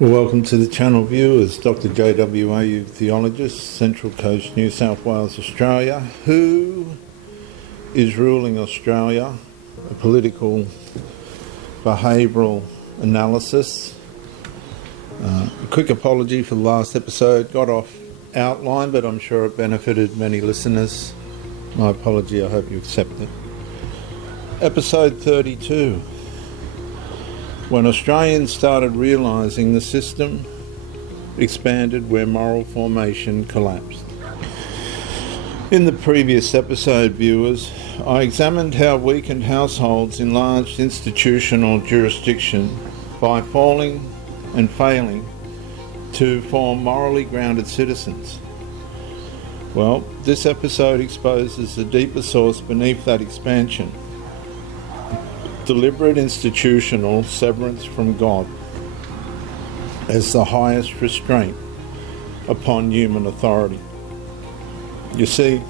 Well, welcome to the channel viewers. Dr. JWA, theologist, Central Coast, New South Wales, Australia. Who is ruling Australia? A political behavioural analysis. A quick apology for the last episode. Got off outline, but I'm sure it benefited many listeners. My apology, I hope you accept it. Episode 32. When Australians started realising the system expanded where moral formation collapsed. In the previous episode, viewers, I examined how weakened households enlarged institutional jurisdiction by falling and failing to form morally grounded citizens. Well, this episode exposes the deeper source beneath that expansion. Deliberate institutional severance from God as the highest restraint upon human authority. You see,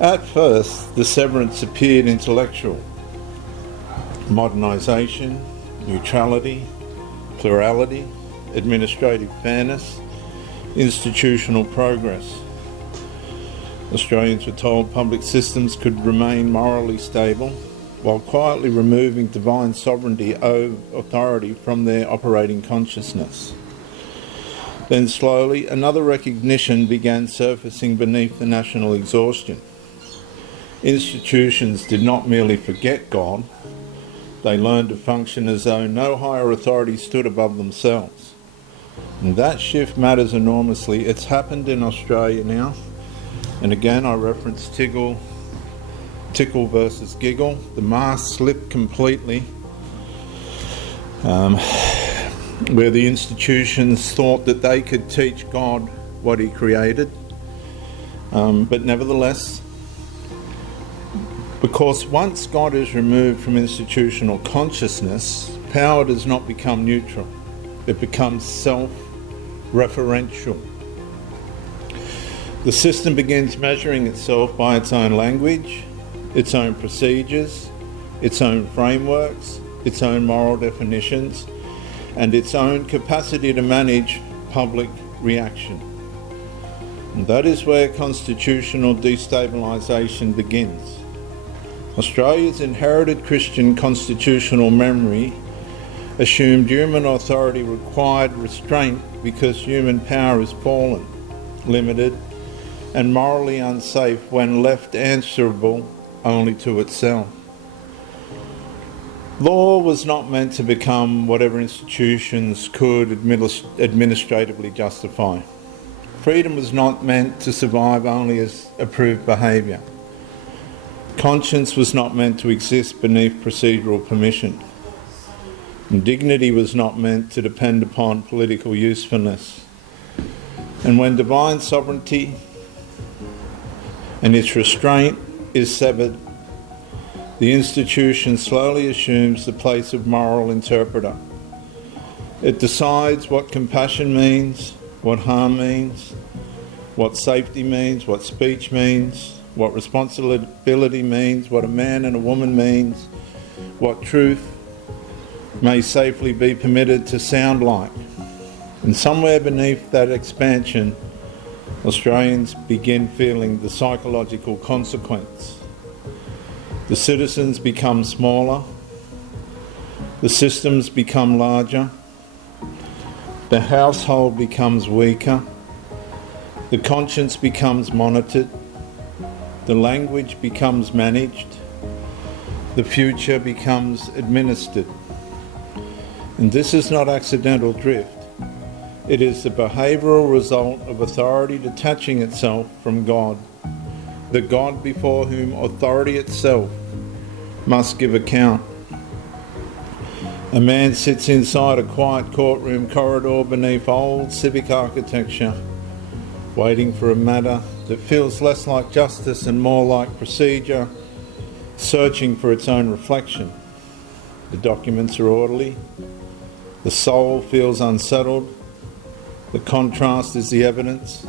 at first the severance appeared intellectual. Modernisation, neutrality, plurality, administrative fairness, institutional progress. Australians were told public systems could remain morally stable while quietly removing divine sovereignty authority from their operating consciousness. Then slowly, another recognition began surfacing beneath the national exhaustion. Institutions did not merely forget God, they learned to function as though no higher authority stood above themselves. And that shift matters enormously. It's happened in Australia now. And again, I reference Tickle versus Giggle. The mask slipped completely, where the institutions thought that they could teach God what he created. But nevertheless, because once God is removed from institutional consciousness, power does not become neutral. It becomes self-referential. The system begins measuring itself by its own language, its own procedures, its own frameworks, its own moral definitions, and its own capacity to manage public reaction. And that is where constitutional destabilisation begins. Australia's inherited Christian constitutional memory assumed human authority required restraint because human power is fallen, limited, and morally unsafe when left answerable only to itself. Law was not meant to become whatever institutions could administratively justify. Freedom was not meant to survive only as approved behaviour. Conscience was not meant to exist beneath procedural permission. And dignity was not meant to depend upon political usefulness. And when divine sovereignty and its restraint is severed, the institution slowly assumes the place of moral interpreter. It decides what compassion means, what harm means, what safety means, what speech means, what responsibility means, what a man and a woman means, what truth may safely be permitted to sound like. And somewhere beneath that expansion, Australians begin feeling the psychological consequence. The citizens become smaller, the systems become larger, the household becomes weaker, the conscience becomes monitored, the language becomes managed, the future becomes administered. And this is not accidental drift. It is the behavioural result of authority detaching itself from God, the God before whom authority itself must give account. A man sits inside a quiet courtroom corridor beneath old civic architecture, waiting for a matter that feels less like justice and more like procedure, searching for its own reflection. The documents are orderly, the soul feels unsettled, the contrast is the evidence.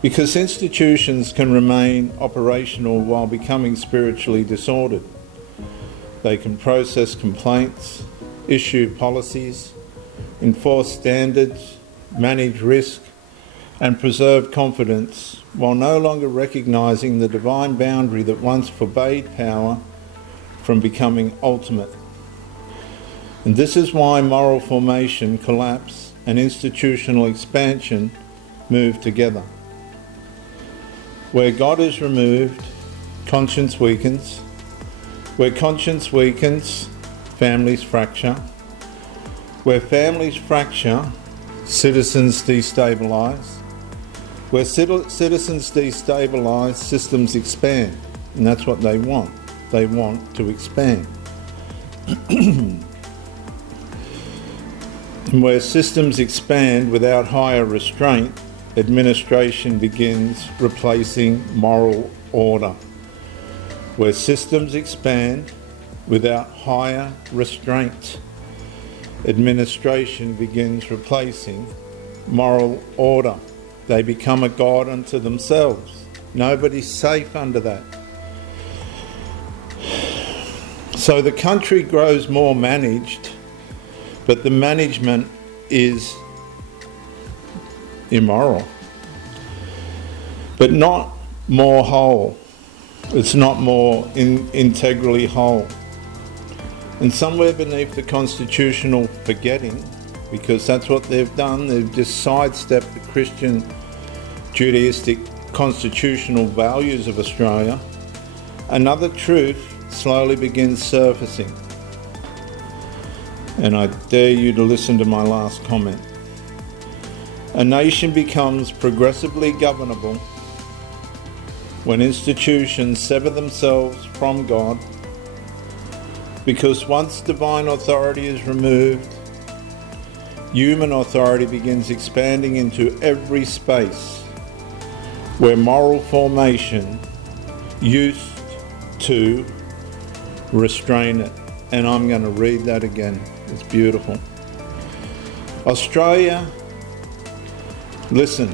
Because institutions can remain operational while becoming spiritually disordered. They can process complaints, issue policies, enforce standards, manage risk, and preserve confidence, while no longer recognising the divine boundary that once forbade power from becoming ultimate. And this is why moral formation, collapse, and institutional expansion move together. Where God is removed, conscience weakens. Where conscience weakens, families fracture. Where families fracture, citizens destabilise. Where citizens destabilise, systems expand. And that's what they want. They want to expand. And where systems expand without higher restraint, administration begins replacing moral order. Where systems expand without higher restraint, administration begins replacing moral order. They become a god unto themselves. Nobody's safe under that. So the country grows more managed, but the management is immoral. But not more whole. It's not more integrally whole. And somewhere beneath the constitutional forgetting, because that's what they've done, they've just sidestepped the Christian Judaistic constitutional values of Australia, another truth slowly begins surfacing. And I dare you to listen to my last comment. A nation becomes progressively governable when institutions sever themselves from God, because once divine authority is removed, human authority begins expanding into every space where moral formation used to restrain it. And I'm going to read that again. It's beautiful. Australia, listen.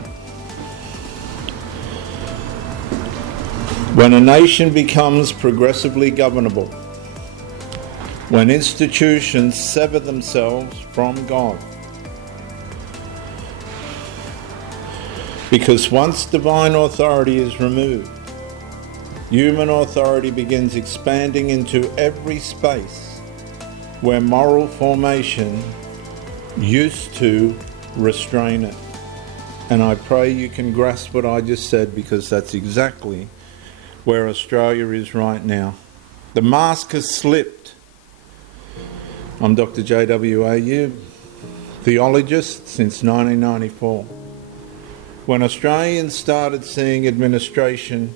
When a nation becomes progressively governable, when institutions sever themselves from God, because once divine authority is removed, human authority begins expanding into every space where moral formation used to restrain it. And I pray you can grasp what I just said, because that's exactly where Australia is right now. The mask has slipped. I'm Dr. J.W. Ayub, theologist since 1994. When Australians started seeing administration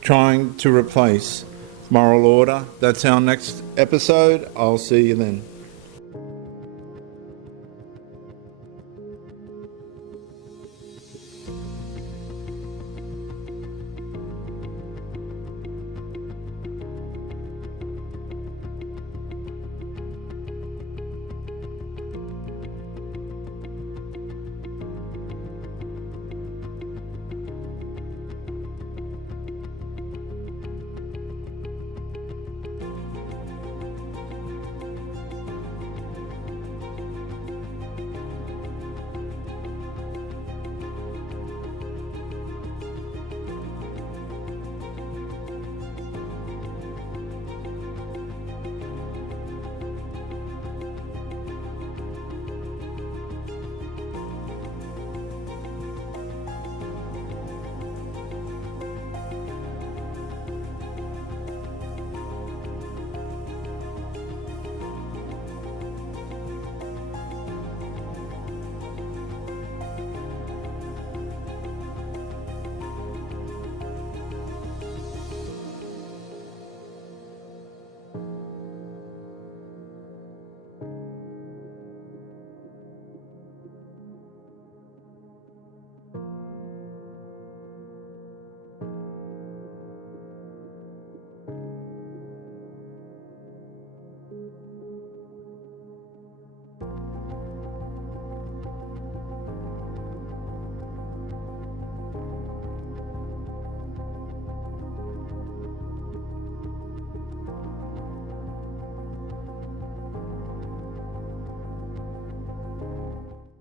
trying to replace moral order, that's our next episode. I'll see you then.